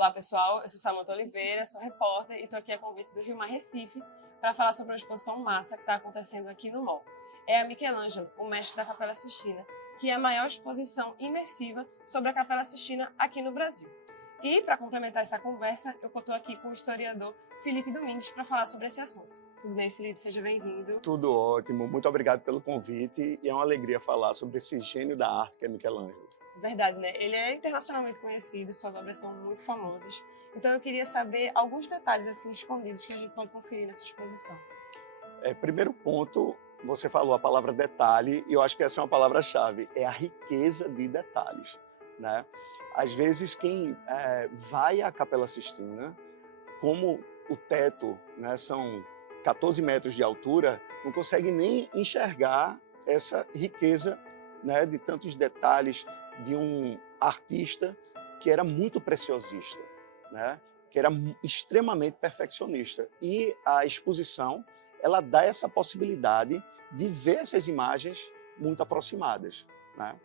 Olá pessoal, eu sou Samanta Oliveira, sou repórter e estou aqui a convite do Rio Mar Recife para falar sobre uma exposição massa que está acontecendo aqui no MOL. É a Michelangelo, o mestre da Capela Sistina, que é a maior exposição imersiva sobre a Capela Sistina aqui no Brasil. E para complementar essa conversa, eu estou aqui com o historiador Felipe Domingues para falar sobre esse assunto. Tudo bem, Felipe? Seja bem-vindo. Tudo ótimo, muito obrigado pelo convite e é uma alegria falar sobre esse gênio da arte que é Michelangelo. Verdade, né? Ele é internacionalmente conhecido, suas obras são muito famosas. Então eu queria saber alguns detalhes assim escondidos que a gente pode conferir nessa exposição. Primeiro ponto, você falou a palavra detalhe e eu acho que essa é uma palavra-chave, é a riqueza de detalhes, né? Às vezes quem vai à Capela Sistina, como o teto, né, são 14 metros de altura, não consegue nem enxergar essa riqueza, né, de tantos detalhes de um artista que era muito preciosista, né, que era extremamente perfeccionista. E a exposição, ela dá essa possibilidade de ver essas imagens muito aproximadas, né?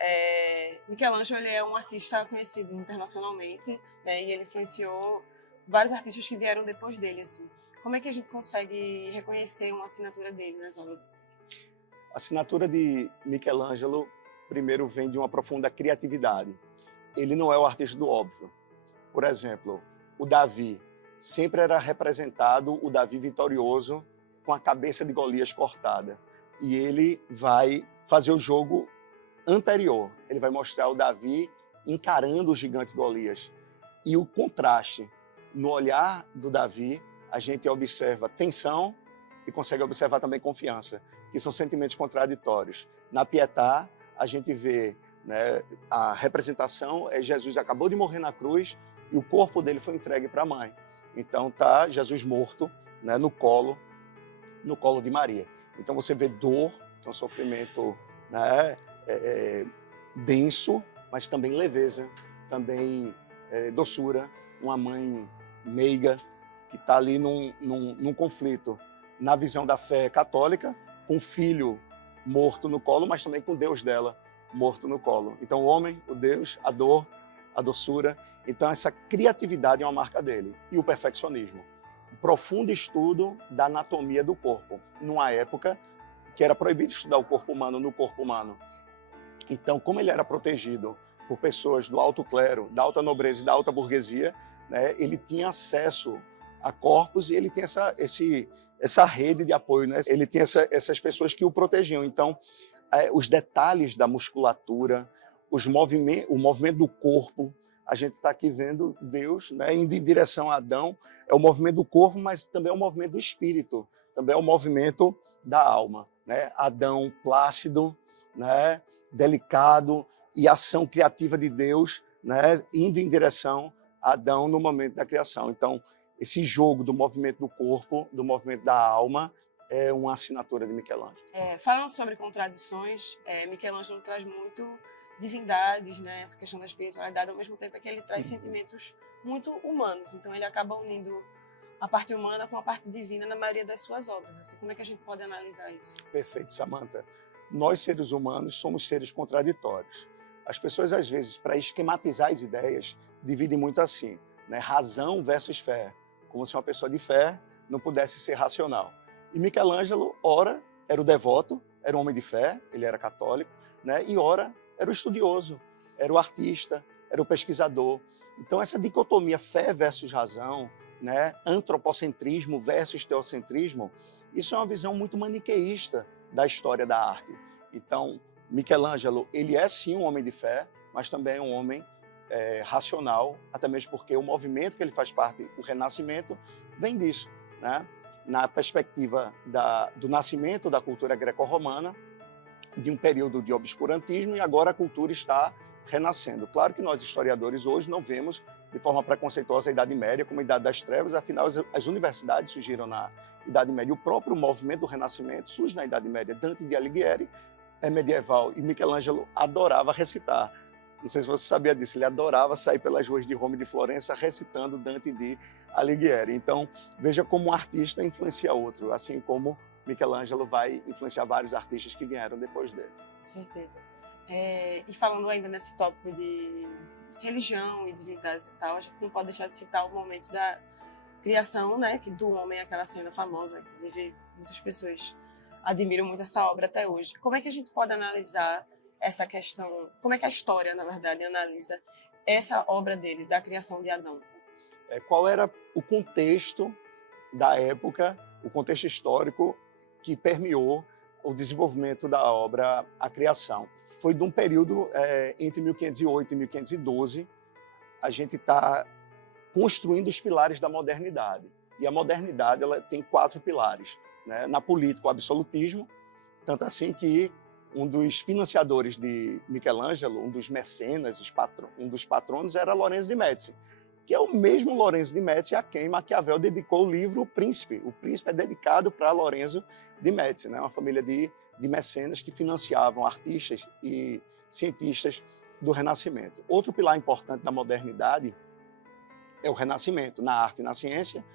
Michelangelo ele é um artista conhecido internacionalmente, né, e ele influenciou vários artistas que vieram depois dele, assim. Como é que a gente consegue reconhecer uma assinatura dele nas obras? Assim? A assinatura de Michelangelo, primeiro, vem de uma profunda criatividade. Ele não é o artista do óbvio. Por exemplo, o Davi. Sempre era representado o Davi vitorioso com a cabeça de Golias cortada. E ele vai fazer o jogo anterior. Ele vai mostrar o Davi encarando o gigante Golias. E o contraste no olhar do Davi, a gente observa tensão e consegue observar também confiança, que são sentimentos contraditórios. Na Pietà, a gente vê, né, a representação é Jesus acabou de morrer na cruz e o corpo dele foi entregue para a mãe. Então tá Jesus morto, né, no colo de Maria. Então você vê dor, que é um sofrimento, né, denso, mas também leveza, também doçura, uma mãe meiga que está ali num conflito na visão da fé católica, com o filho morto no colo, mas também com o Deus dela morto no colo. Então o homem, o Deus, a dor, a doçura. Então essa criatividade é uma marca dele. E o perfeccionismo. Um profundo estudo da anatomia do corpo, numa época que era proibido estudar o corpo humano no corpo humano. Então, como ele era protegido por pessoas do alto clero, da alta nobreza e da alta burguesia, né, ele tinha acesso a corpos e ele tinha essa rede de apoio, né? Ele tinha essas pessoas que o protegiam. Então, os detalhes da musculatura, o movimento do corpo, a gente está aqui vendo Deus, né, indo em direção a Adão, é o movimento do corpo, mas também é o movimento do espírito, também é o movimento da alma, né? Adão plácido, né, delicado, e a ação criativa de Deus, né, indo em direção a Adão no momento da criação. Então, esse jogo do movimento do corpo, do movimento da alma, é uma assinatura de Michelangelo. Falando sobre contradições, Michelangelo traz muito divindades, né, essa questão da espiritualidade, ao mesmo tempo que ele traz sentimentos muito humanos. Então ele acaba unindo a parte humana com a parte divina na maioria das suas obras. Assim, como é que a gente pode analisar isso? Perfeito, Samanta. Nós, seres humanos, somos seres contraditórios. As pessoas, às vezes, para esquematizar as ideias, dividem muito assim, né? Razão versus fé. Como se uma pessoa de fé não pudesse ser racional. E Michelangelo, ora, era o devoto, era um homem de fé, ele era católico, né? E ora, era o estudioso, era o artista, era o pesquisador. Então, essa dicotomia fé versus razão, né? Antropocentrismo versus teocentrismo, isso é uma visão muito maniqueísta da história da arte. Então, Michelangelo, ele é sim um homem de fé, mas também é um homem racional, até mesmo porque o movimento que ele faz parte, o Renascimento, vem disso, né? Na perspectiva do nascimento da cultura greco-romana, de um período de obscurantismo, e agora a cultura está renascendo. Claro que nós, historiadores, hoje não vemos de forma preconceituosa a Idade Média como a Idade das Trevas, afinal as universidades surgiram na Idade Média, o próprio movimento do Renascimento surge na Idade Média. Dante de Alighieri é medieval e Michelangelo adorava recitar. Não sei se você sabia disso, ele adorava sair pelas ruas de Roma e de Florença recitando Dante de Alighieri. Então, veja como um artista influencia outro, assim como Michelangelo vai influenciar vários artistas que vieram depois dele. Com certeza. E falando ainda nesse tópico religião e divindades e tal, a gente não pode deixar de citar o momento da criação, né, do homem, aquela cena famosa, inclusive muitas pessoas admiram muito essa obra até hoje. Como é que a gente pode analisar essa questão, como é que a história, na verdade, analisa essa obra dele, da criação de Adão? Qual era o contexto da época, o contexto histórico que permeou o desenvolvimento da obra, a criação? Foi de um período entre 1508 e 1512, a gente está construindo os pilares da modernidade. E a modernidade ela tem 4 pilares. Né? Na política, o absolutismo, tanto assim que um dos financiadores de Michelangelo, um dos mecenas, um dos patronos, era Lorenzo de Médici, que é o mesmo Lorenzo de Médici a quem Maquiavel dedicou o livro O Príncipe. O Príncipe é dedicado para Lorenzo de Médici, né? Uma família de mecenas que financiavam artistas e cientistas do Renascimento. Outro pilar importante da modernidade é o Renascimento, na arte e na ciência,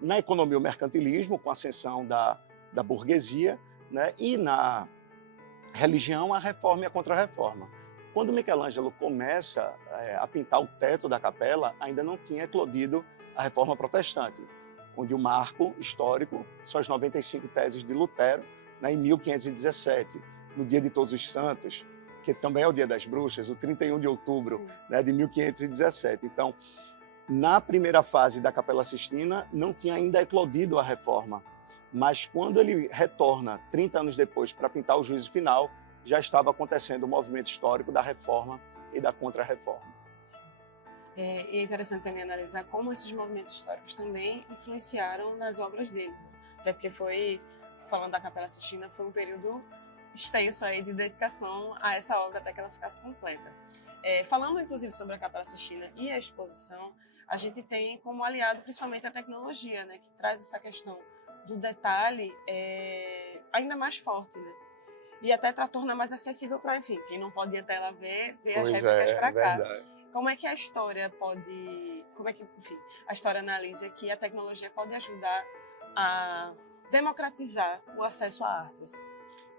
na economia o mercantilismo, com a ascensão da burguesia, né? E na religião a reforma e a contra-reforma. Quando Michelangelo começa a pintar o teto da capela, ainda não tinha eclodido a reforma protestante, onde o marco histórico são as 95 teses de Lutero, né, em 1517, no Dia de Todos os Santos, que também é o Dia das Bruxas, o 31 de outubro, né, de 1517. Então, na primeira fase da Capela Sistina, não tinha ainda eclodido a reforma, mas quando ele retorna, 30 anos depois, para pintar o Juízo Final, já estava acontecendo o movimento histórico da reforma e da contra-reforma. É interessante também analisar como esses movimentos históricos também influenciaram nas obras dele. Até porque falando da Capela Sistina, foi um período extenso aí de dedicação a essa obra até que ela ficasse completa. Falando inclusive sobre a Capela Sistina e a exposição, a gente tem como aliado principalmente a tecnologia, né, que traz essa questão do detalhe ainda mais forte, né? E até torna mais acessível para, enfim, quem não pode ir até lá ver as réplicas para cá. Verdade. Como é que a história enfim, a história analisa que a tecnologia pode ajudar a democratizar o acesso à arte? Assim?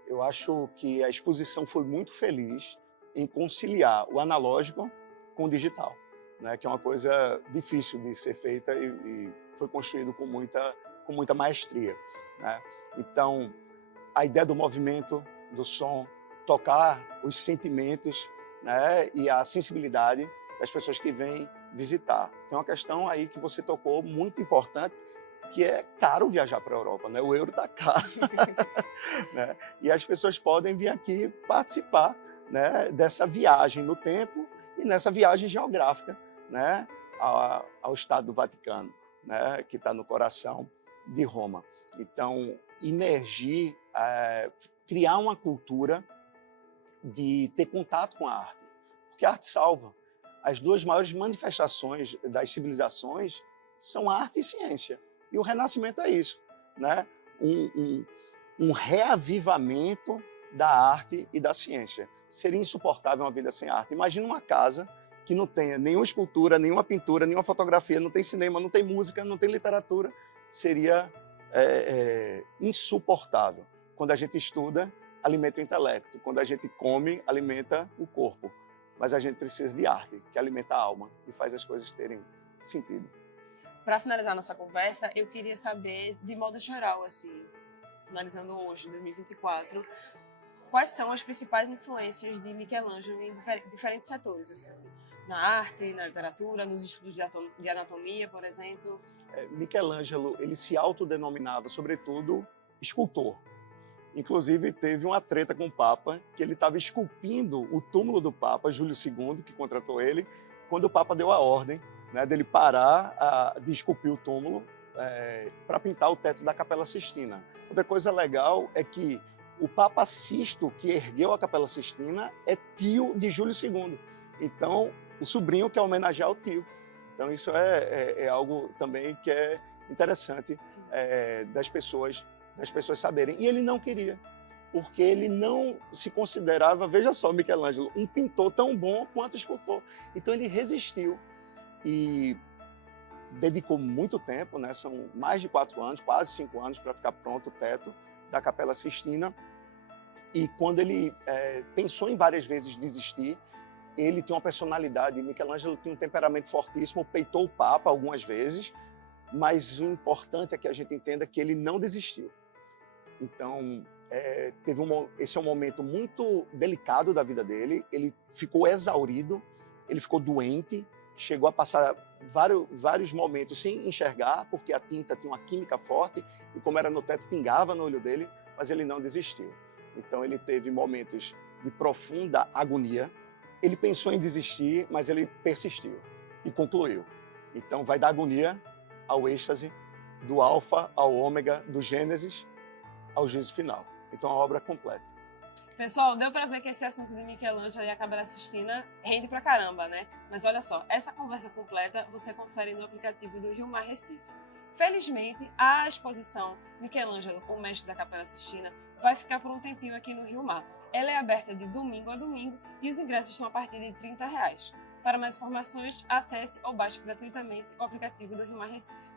Eu acho que a exposição foi muito feliz em conciliar o analógico com o digital, né? Que é uma coisa difícil de ser feita e foi construído com muita maestria, né? Então, a ideia do movimento, do som, tocar os sentimentos, né, e a sensibilidade das pessoas que vêm visitar. Tem uma questão aí que você tocou muito importante, que é caro viajar para a Europa, né? O euro está caro, né? E as pessoas podem vir aqui participar, né, dessa viagem no tempo e nessa viagem geográfica, né, ao Estado do Vaticano, né, que está no coração de Roma. Então, imergir, criar uma cultura de ter contato com a arte, porque a arte salva. As 2 maiores manifestações das civilizações são arte e ciência, e o Renascimento é isso, né? Um reavivamento da arte e da ciência. Seria insuportável uma vida sem arte. Imagina uma casa que não tenha nenhuma escultura, nenhuma pintura, nenhuma fotografia, não tem cinema, não tem música, não tem literatura. Seria insuportável. Quando a gente estuda, alimenta o intelecto. Quando a gente come, alimenta o corpo. Mas a gente precisa de arte, que alimenta a alma e faz as coisas terem sentido. Para finalizar nossa conversa, eu queria saber, de modo geral, assim, analisando hoje, 2024, quais são as principais influências de Michelangelo em diferentes setores, assim, na arte, na literatura, nos estudos de anatomia, por exemplo. Michelangelo, ele se autodenominava, sobretudo, escultor. Inclusive, teve uma treta com o Papa, que ele estava esculpindo o túmulo do Papa, Júlio II, que contratou ele, quando o Papa deu a ordem, né, dele parar de esculpir o túmulo para pintar o teto da Capela Sistina. Outra coisa legal é que o Papa Sisto, que ergueu a Capela Sistina, é tio de Júlio II. Então, o sobrinho quer homenagear o tio. Então, isso é algo também que é interessante das pessoas saberem. E ele não queria, porque ele não se considerava, veja só, Michelangelo, um pintor tão bom quanto escultor. Então, ele resistiu e dedicou muito tempo, né? São mais de 4 anos, quase 5 anos, para ficar pronto o teto da Capela Sistina. E quando ele pensou em várias vezes desistir, ele tem uma personalidade, Michelangelo tinha um temperamento fortíssimo, peitou o Papa algumas vezes, mas o importante é que a gente entenda que ele não desistiu. Então, esse é um momento muito delicado da vida dele, ele ficou exaurido, ele ficou doente, chegou a passar vários momentos sem enxergar, porque a tinta tinha uma química forte, e como era no teto, pingava no olho dele, mas ele não desistiu. Então ele teve momentos de profunda agonia, ele pensou em desistir, mas ele persistiu e concluiu. Então vai da agonia ao êxtase, do alfa ao ômega, do Gênesis ao juízo final. Então a obra completa. Pessoal, deu para ver que esse assunto de Michelangelo e a Capela Sistina rende pra caramba, né? Mas olha só, essa conversa completa você confere no aplicativo do Rio Mar Recife. Felizmente, a exposição Michelangelo, o mestre da Capela Sistina, vai ficar por um tempinho aqui no Rio Mar. Ela é aberta de domingo a domingo e os ingressos estão a partir de R$30. Para mais informações, acesse ou baixe gratuitamente o aplicativo do Rio Mar Recife.